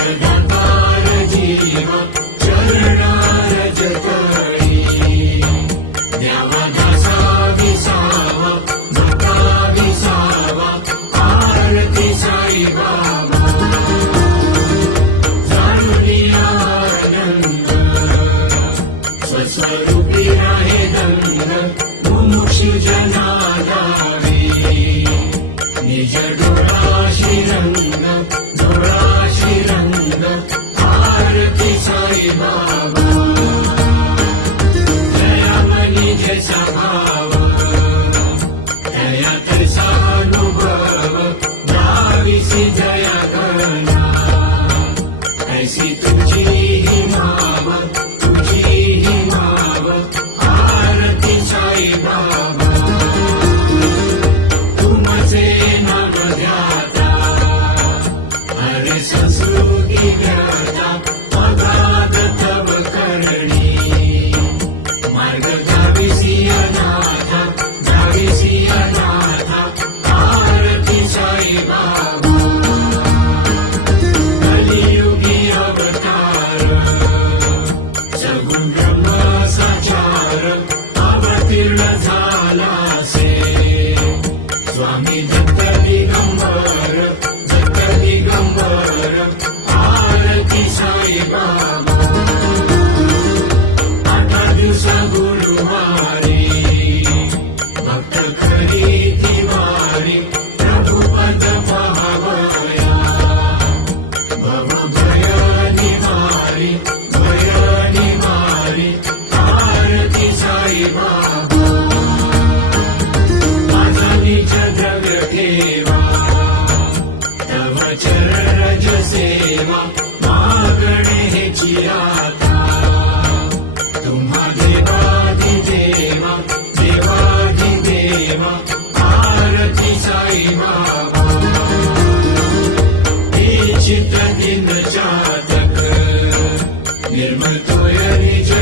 मोक्षदातार जीव चरणारज कळी द्यावा दासा विसावा भक्ता विसावा आरती साई बाबा जाणूनी आनंद स्वस्वरूपी आहे दंड मुमुक्षु जनादारी निज डोळाशी रंग डोळाशी रंग आरती साई बाबा जयामनी जैसा भाव दयात सानुभव द्यावीसी जया गणा ऐसी तुझी ही माव तुझी ही माव आरती साई बाबा तुमचे नाम ध्याता हरे संस्कृती ज्ञाता अगाध तव करणी मार्ग गाविसी अनाथा गाविसी अनाथा आरती साई बाबा कलियुगी अवतार सगुण ब्रह्म साचार अवतीर्ण झालासे स्वामी दत्त दिगंबर आरती साई बाबा आता दिवसा गुरुवारी भक्त खरी दिवारी प्रभुपद पाहावया भव भय निवारी आरती साई बाबा माझा निज द्रव्य ठेवा तव चरण सेवा मागणे हेची आता तुम्हा देवाधिदेवा देवाधिदेवा आरती साई बाबा हे चित्त दिन चातक निर्मल तोय निज